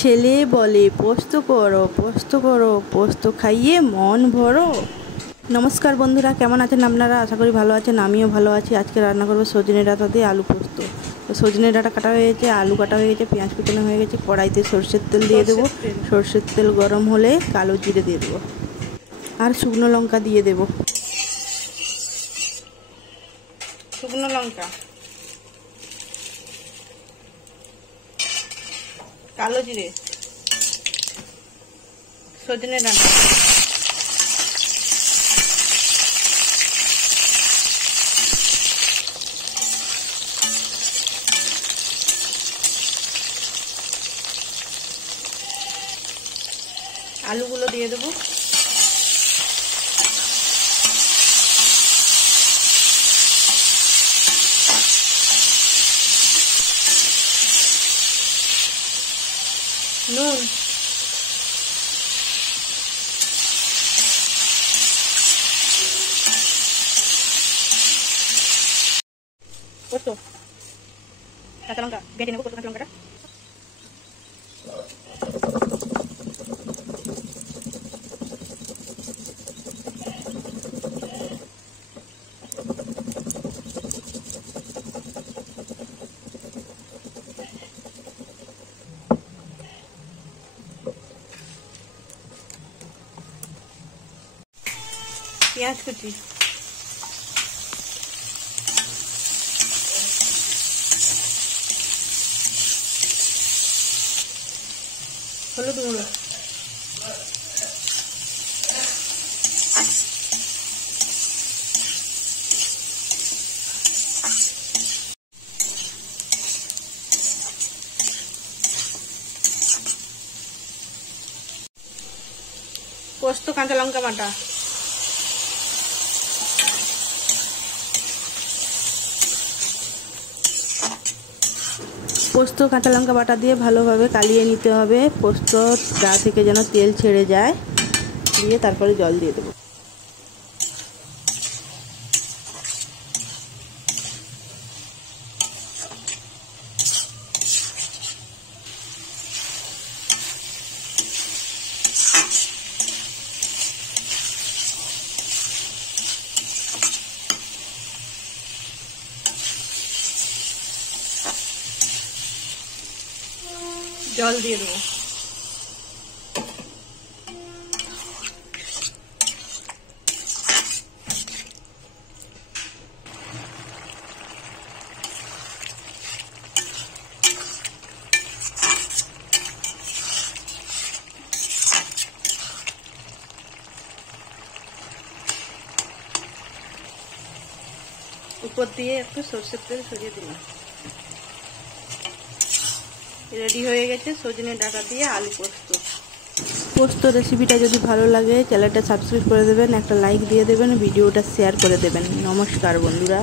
ছেলে বলে পোস্ত করো পোস্ত খাইয়ে মন ভরো। নমস্কার বন্ধুরা, কেমন আছেন আপনারা? আশা করি ভালো আছেন, আমিও ভালো আছি। আজকে রান্না করবো সজনে ডাঁটা দিয়ে আলু পোস্ত। তো সজনে ডাঁটা কাটা হয়ে গেছে, আলু কাটা হয়ে গেছে, পেঁয়াজ কুচানো হয়ে গেছে। কড়াইতে সরষের তেল দিয়ে দেবো। সরষের তেল গরম হলে কালো জিরে দিয়ে দেবো আর শুকনো লঙ্কা দিয়ে দেবো। শুকনো লঙ্কা, কালো জিরে, সজনে ডাঁটা, আলুগুলো দিয়ে দেবো। নুন, পোস্ত, কাঁচা লঙ্কা বেটে নেবো। পোস্ত কাঁচা লঙ্কাটা পেঁয়াজ কুচি, হলুদ গুঁড়ো, পোস্ত কাঁচা লঙ্কা বাটা, পোস্ত কাঁচা লঙ্কা বাটা দিয়ে ভালোভাবে কালিয়ে নিতে হবে। পোস্ত গা থেকে যেন তেল ছেড়ে যায়, দিয়ে তারপরে জল দিয়ে দেবো। জল দিয়ে দেবো। উপর দিয়ে একটু সরষের তেল ছড়িয়ে দিলাম। রেডি হয়ে গেছে সজনে ডাঁটা দিয়ে আলু পোস্ত। পোস্ত রেসিপিটা যদি ভালো লাগে চ্যানেলটা সাবস্ক্রাইব করে দেবেন, একটা লাইক দিয়ে দেবেন, ভিডিওটা শেয়ার করে দেবেন। নমস্কার বন্ধুরা।